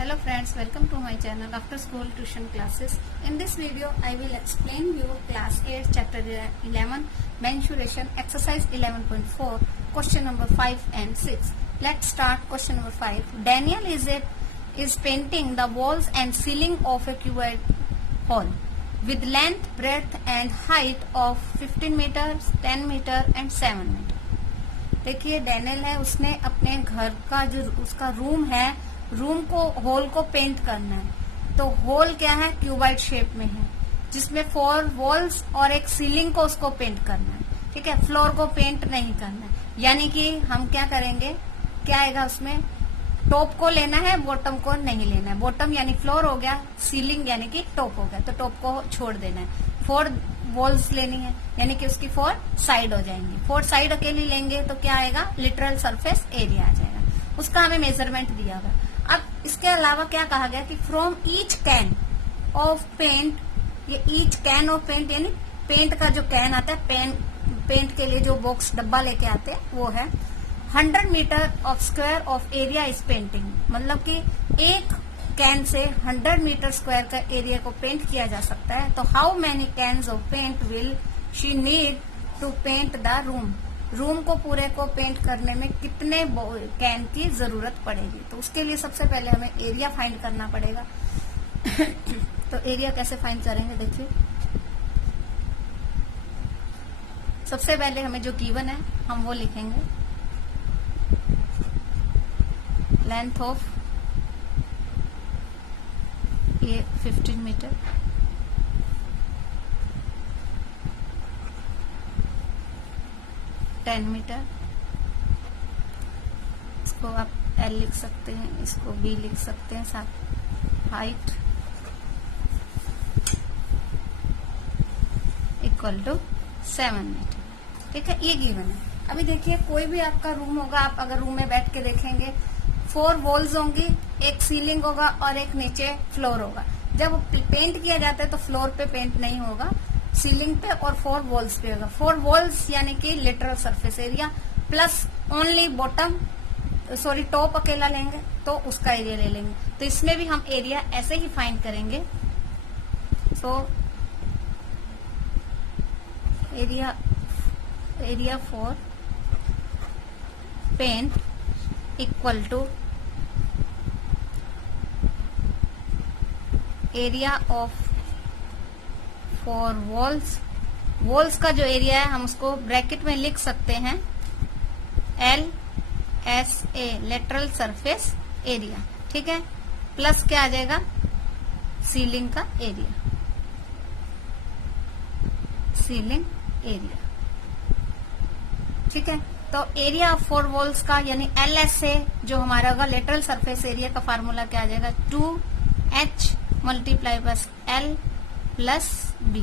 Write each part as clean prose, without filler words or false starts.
Hello friends, welcome to my channel After School Tuition Classes. In this video, I will explain you Class 8 Chapter 11 Mensuration Exercise 11.4 Question number 5 and 6. Let's start question number 5. Daniel is painting the walls and ceiling of a cuboid hall with length, breadth and height of 15 meters, 10 meter and 7 meter. देखिए Daniel है, उसने अपने घर का जो उसका room है, room को होल को पेंट करना है। तो होल क्या है, क्यूबाइड शेप में है, जिसमें 4 वॉल्स और एक सीलिंग को उसको पेंट करना है। ठीक है, फ्लोर को पेंट नहीं करना है। यानी कि हम क्या करेंगे, क्या आएगा उसमें, टॉप को लेना है, बॉटम को नहीं लेना है। बॉटम यानी फ्लोर हो गया, सीलिंग यानी कि टॉप हो गया, तो टॉप को छोड़ देना है। 4 वॉल्स लेनी है, यानी कि उसकी 4 साइड हो जाएंगी। 4 साइड अकेली लेंगे तो क्या आएगा, लिटरल सरफेस एरिया आ जाएगा। उसका हमें मेजरमेंट दिया हुआ। अब इसके अलावा क्या कहा गया कि from each can of paint, ये ईच कैन ऑफ पेंट यानी पेंट का जो कैन आता है, पेंट के लिए जो बॉक्स डब्बा लेके आते हैं वो है 100 metre of square of area is painting. मतलब कि एक कैन से 100 मीटर स्क्वायर का एरिया को पेंट किया जा सकता है। तो how many cans of paint will she need to paint the room, room को पूरे को पेंट करने में कितने कैन की जरूरत पड़ेगी। तो उसके लिए सबसे पहले हमें एरिया फाइंड करना पड़ेगा। तो एरिया कैसे फाइंड करेंगे, देखिए सबसे पहले हमें जो गिवन है हम वो लिखेंगे, लेंथ ऑफ ये 15 मीटर, टेन मीटर, इसको आप L लिख सकते हैं, इसको B लिख सकते हैं, साथ हाइट इक्वल टू 7 मीटर। ठीक है, ये गिवन है। अभी देखिए कोई भी आपका रूम होगा, आप अगर रूम में बैठ के देखेंगे 4 वॉल्स होंगी, एक सीलिंग होगा और एक नीचे फ्लोर होगा। जब पेंट किया जाता है तो फ्लोर पे पेंट नहीं होगा, सीलिंग पे और 4 वॉल्स पे होगा। 4 वॉल्स यानी कि literal surface area plus only bottom, sorry top अकेला लेंगे तो उसका एरिया ले लेंगे। तो इसमें भी हम एरिया ऐसे ही फाइंड करेंगे। So area for paint equal to area of 4 walls. Walls का जो एरिया है हम उसको ब्रैकेट में लिख सकते हैं LSA, लेटरल सरफेस एरिया। ठीक है, प्लस क्या आ जाएगा, सीलिंग का एरिया, सीलिंग एरिया। ठीक है, तो एरिया ऑफ 4 वॉल्स का यानी LSA जो हमारा होगा, लेटरल सरफेस एरिया का फार्मूला क्या आ जाएगा, 2H मल्टीप्लाई बस L प्लस B,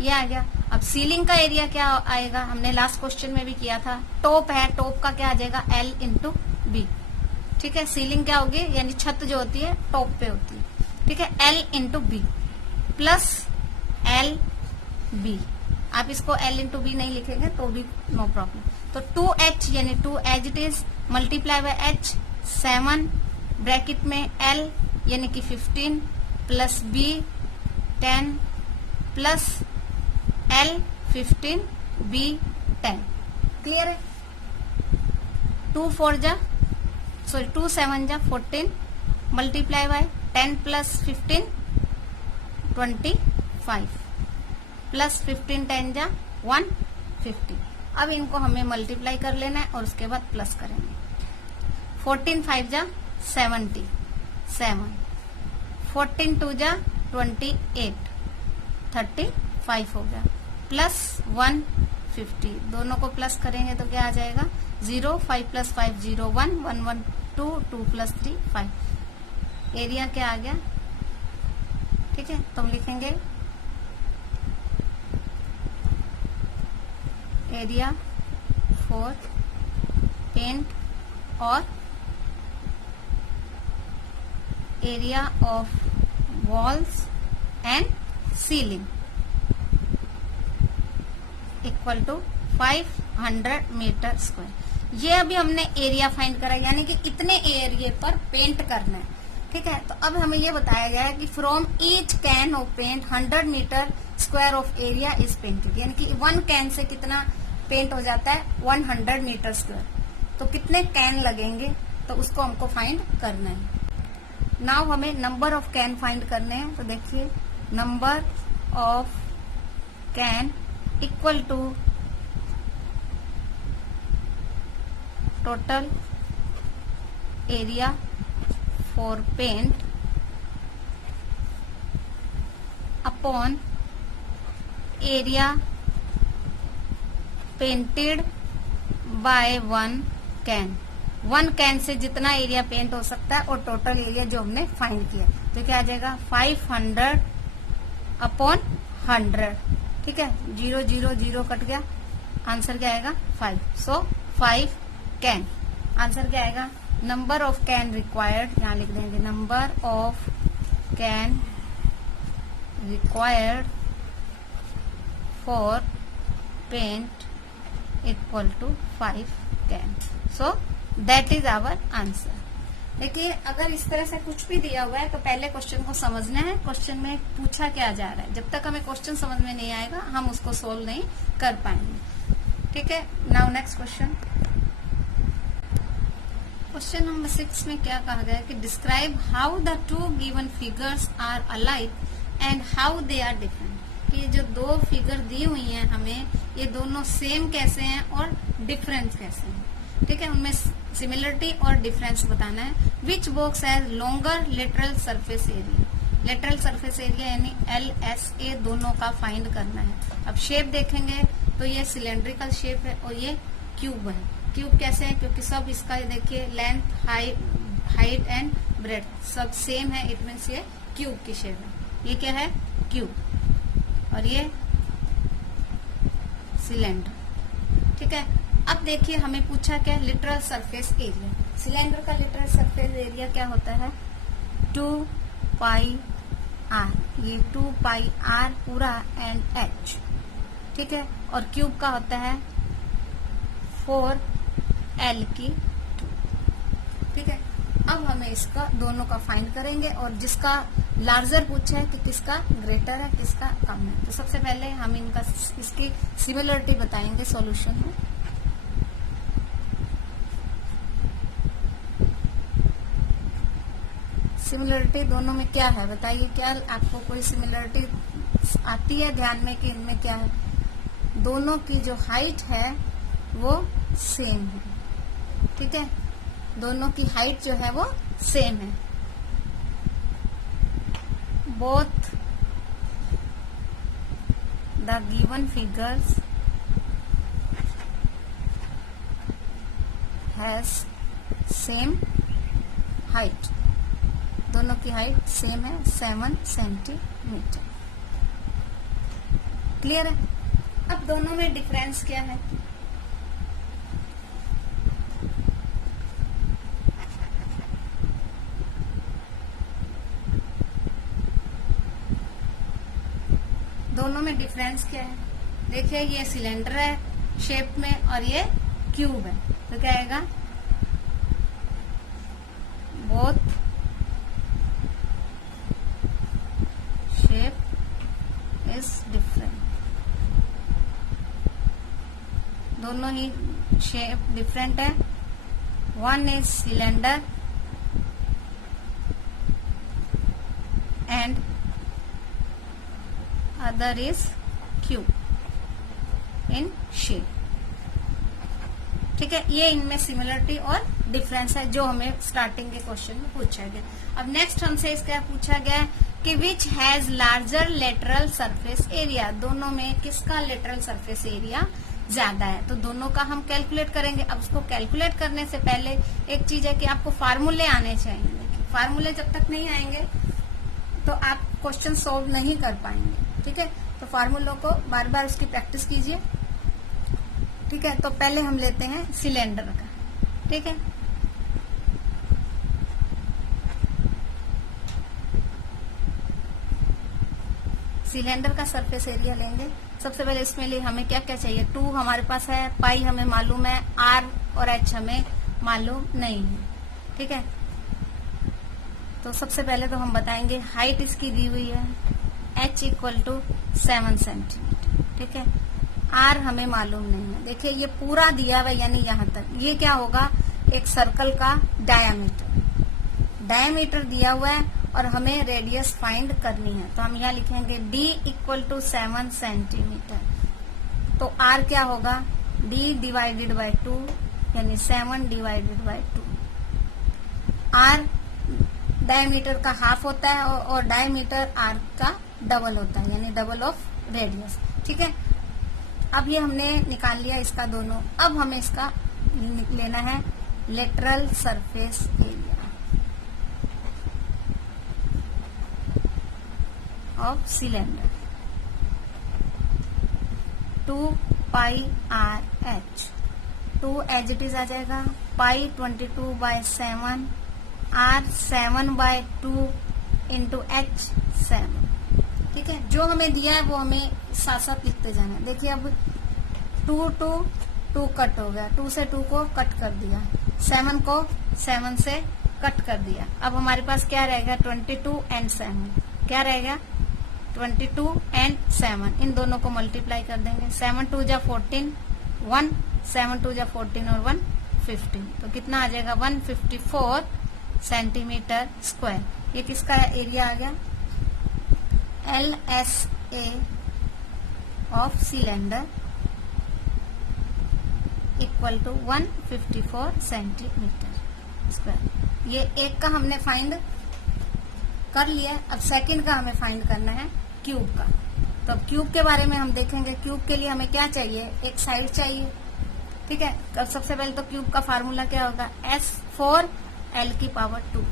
ये आ गया। अब सीलिंग का एरिया क्या आएगा, हमने लास्ट क्वेश्चन में भी किया था, टॉप है, टॉप का क्या आ जाएगा, L इंटू B। ठीक है, सीलिंग क्या होगी, यानी छत जो होती है टॉप पे होती है। ठीक है, L into B plus L B। आप इसको L इंटू B नहीं लिखेंगे तो भी नो प्रॉब्लम। तो 2H यानी 2 as it is multiply by H 7 bracket में L यानी कि 15 plus B 10 plus L 15 B 10। Clear है, 2 7 जा 14 मल्टीप्लाई बाय 10 प्लस 15 25 प्लस 15 10 जा 150। अब इनको हमें मल्टीप्लाई कर लेना है और उसके बाद प्लस करेंगे। 14 5 जा 77, 14 2 जा 28, 35 हो गया, प्लस 150। दोनों को प्लस करेंगे तो क्या आ जाएगा, 0 5 प्लस 5 0 1 1 1 2 2 प्लस 3 5। एरिया क्या आ गया, ठीक है, तो हम लिखेंगे area for paint or area of walls and ceiling equal to 500 metre square. ये अभी हमने एरिया फाइंड करा, यानी कि कितने एरिया पर पेंट करना है। ठीक है। तो अब हमें ये बताया गया है कि from each can of paint 100 metre square of area is painted, यानी कि 1 कैन से कितना पेंट हो जाता है 100 मीटर स्क्वायर। तो कितने कैन लगेंगे, तो उसको हमको फाइंड करना है। नाउ हमें नंबर ऑफ कैन फाइंड करने हैं। तो देखिए number of can equal to total area for paint upon area painted by 1 can. 1 can से जितना एरिया पेंट हो सकता है और टोटल एरिया जो हमने फाइंड किया, तो क्या आ जाएगा 500 अपॉन 100। ठीक है, 0 0 0 कट गया, आंसर क्या आएगा 5। सो 5 कैन। आंसर क्या आएगा, नंबर ऑफ कैन रिक्वायर्ड, यहाँ लिख देंगे number of can required for paint equal to 5 can. So that is our answer. देखिए अगर इस तरह से कुछ भी दिया हुआ है तो पहले क्वेश्चन को समझना है, क्वेश्चन में पूछा क्या जा रहा है। जब तक हमें क्वेश्चन समझ में नहीं आएगा हम उसको सोल्व नहीं कर पाएंगे। ठीक है, now next question. Question number 6 में क्या कहा गया है कि describe how the two given figures are alike and how they are different. कि जो दो फिगर दी हुई हैं हमें, ये दोनों सेम कैसे हैं और डिफरेंट कैसे हैं। ठीक है, उनमें सिमिलरिटी और डिफरेंस बताना है। Which box has longer lateral surface area. Lateral surface area यानी LSA दोनों का फाइंड करना है। अब शेप देखेंगे तो ये सिलेंड्रिकल शेप है और ये क्यूब है। क्यूब कैसे है, क्योंकि सब इसका देखिए लेंथ, हाइट एंड ब्रेड्थ सब सेम है, इट मीन्स ये क्यूब की शेप है। ये क्या है, क्यूब, और ये सिलेंडर। ठीक है, अब देखिए हमें पूछा क्या, लिटरल सरफेस एरिया। सिलेंडर का लिटरल सरफेस एरिया क्या होता है 2 पाई आर, ये 2 पाई आर पूरा एंड h। ठीक है, और क्यूब का होता है 4L की 2। ठीक है, अब हमें इसका दोनों का फाइंड करेंगे और जिसका लार्जर पूछा है कि किसका ग्रेटर है किसका कम है। तो सबसे पहले हम इनका इसकी सिमिलरिटी बताएंगे सॉल्यूशन में। सिमिलरिटी दोनों में क्या है बताइए, क्या आपको कोई सिमिलरिटी आती है ध्यान में कि इनमें क्या है। दोनों की जो हाइट है वो सेम है। ठीक है, दोनों की हाइट जो है वो सेम है। Both the given figures has same height. दोनों की हाइट सेम है 7 सेंटीमीटर। क्लियर है। अब दोनों में डिफरेंस क्या है, दोनों में डिफरेंस क्या है। देखिए ये सिलेंडर है शेप में और ये क्यूब है, तो क्या आएगा बोथ शेप इज डिफरेंट। दोनों ही शेप डिफरेंट है। One is cylinder and other is cube in shape. ठीक है, ये इनमें सिमिलरिटी और डिफरेंस है जो हमें स्टार्टिंग के क्वेश्चन में पूछा गया। अब नेक्स्ट हमसे इसका पूछा गया कि which has larger lateral surface area. दोनों में किसका लेटरल सरफेस एरिया ज्यादा है, तो दोनों का हम कैलकुलेट करेंगे। अब उसको कैलकुलेट करने से पहले एक चीज है कि आपको फार्मूले आने चाहिए। फार्मूले जब तक नहीं आएंगे तो आप क्वेश्चन सॉल्व नहीं कर पाएंगे। ठीक है, तो फार्मूलों को बार बार उसकी प्रैक्टिस कीजिए। ठीक है, तो पहले हम लेते हैं सिलेंडर का। ठीक है, सिलेंडर का सरफेस एरिया लेंगे। सबसे पहले इसमें लिए हमें क्या क्या चाहिए, 2 हमारे पास है, पाई हमें मालूम है, R और H हमें मालूम नहीं है। ठीक है, तो सबसे पहले तो हम बताएंगे हाइट इसकी दी हुई है h इक्वल टू 7 सेंटीमीटर, ठीक है। r हमें मालूम नहीं है। देखिए ये पूरा दिया हुआ यानी यहाँ तक, ये क्या होगा, एक सर्कल का डायमीटर दिया हुआ है और हमें रेडियस फाइंड करनी है। तो हम यहाँ लिखेंगे d इक्वल टू 7 सेंटीमीटर। तो r क्या होगा, d डिवाइडेड बाय 2 यानी 7 डिवाइडेड बाय 2। r डायमीटर का हाफ होता है और डायमीटर r का डबल होता है यानी डबल ऑफ रेडियस, ठीक है। अब ये हमने निकाल लिया इसका दोनों। अब हमें इसका लेना है lateral surface area of cylinder 2 pi r h. 2 as it is आ जाएगा, पाई 22/7, आर 7/2 इंटू एच 7, ठीक है। जो हमें दिया है वो हमें साथ साथ लिखते जाना है। देखिए अब 2 कट हो गया, 2 से 2 को कट कर दिया, 7 को 7 से कट कर दिया। अब हमारे पास क्या रहेगा, 22 एंड 7, क्या रहेगा 22 एंड 7, इन दोनों को मल्टीप्लाई कर देंगे। 7 2 जा 14, 1 7 2 जा 14 और 1 15, तो कितना आ जाएगा 154 सेंटीमीटर स्क्वायर। ये किसका एरिया आ गया, LSA of cylinder equal to 154 centimetre square. ये एक का हमने फाइंड कर लिया। अब सेकंड का हमें फाइंड करना है क्यूब का। तो अब क्यूब के बारे में हम देखेंगे। क्यूब के लिए हमें क्या चाहिए, एक साइड चाहिए, ठीक है। तो सबसे पहले तो क्यूब का फार्मूला क्या होगा, S4 L की पावर 2।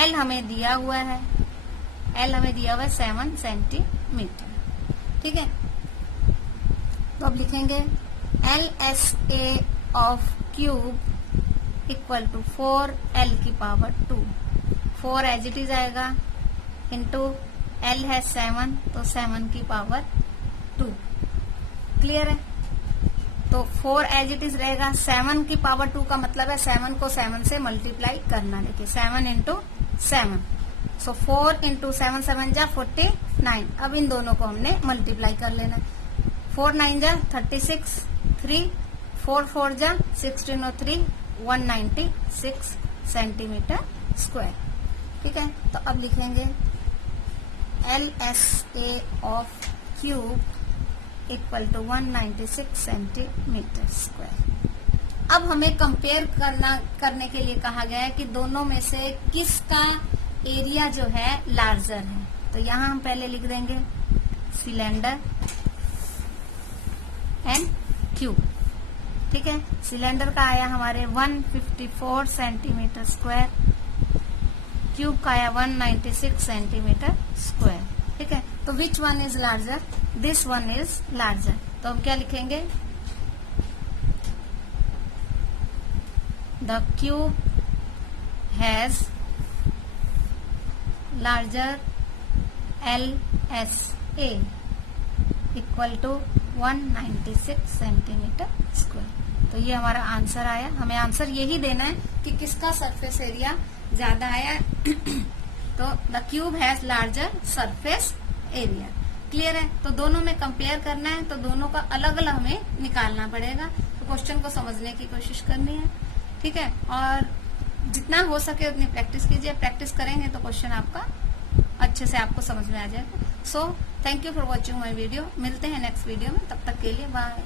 L हमें दिया हुआ है, L हमें दिया हुआ है 7 सेंटीमीटर, ठीक है। तो अब लिखेंगे LSA of cube equal to 4 L की पावर 2। 4 एज इट इज आएगा इंटू L है 7, तो 7 की पावर 2। क्लियर है। तो 4 एज इट इज रहेगा, 7 की पावर 2 का मतलब है 7 को 7 से मल्टीप्लाई करना। देखिए 7 इंटू 7, सो 4 इंटू 7 7 जा 49। अब इन दोनों को हमने मल्टीप्लाई कर लेना। 4 9 जा 36, 3 4 4 जा 16 और 3 196 सेंटीमीटर स्क्वायर, ठीक है। तो अब लिखेंगे LSA of cube equal to 196 centimetre square. अब हमें कंपेयर करने के लिए कहा गया है कि दोनों में से किसका एरिया जो है लार्जर है। तो यहाँ हम पहले लिख देंगे सिलेंडर एंड क्यूब, ठीक है। सिलेंडर का आया हमारे 154 सेंटीमीटर स्क्वायर, क्यूब का आया 196 सेंटीमीटर स्क्वायर, ठीक है। तो which one is larger, this one is larger. तो हम क्या लिखेंगे, the cube has larger LSA equal to 196 centimetre square. तो ये हमारा आंसर आया। हमें आंसर यही देना है कि किसका सरफेस एरिया ज्यादा आया। तो the cube has larger surface area. Clear है। तो दोनों में कंपेयर करना है, तो दोनों का अलग अलग हमें निकालना पड़ेगा। तो क्वेश्चन को समझने की कोशिश करनी है, ठीक है। और जितना हो सके उतनी प्रैक्टिस कीजिए। प्रैक्टिस करेंगे तो क्वेश्चन आपका अच्छे से आपको समझ में आ जाएगा। So thank you for watching my video. मिलते हैं नेक्स्ट वीडियो में, तब तक के लिए बाय।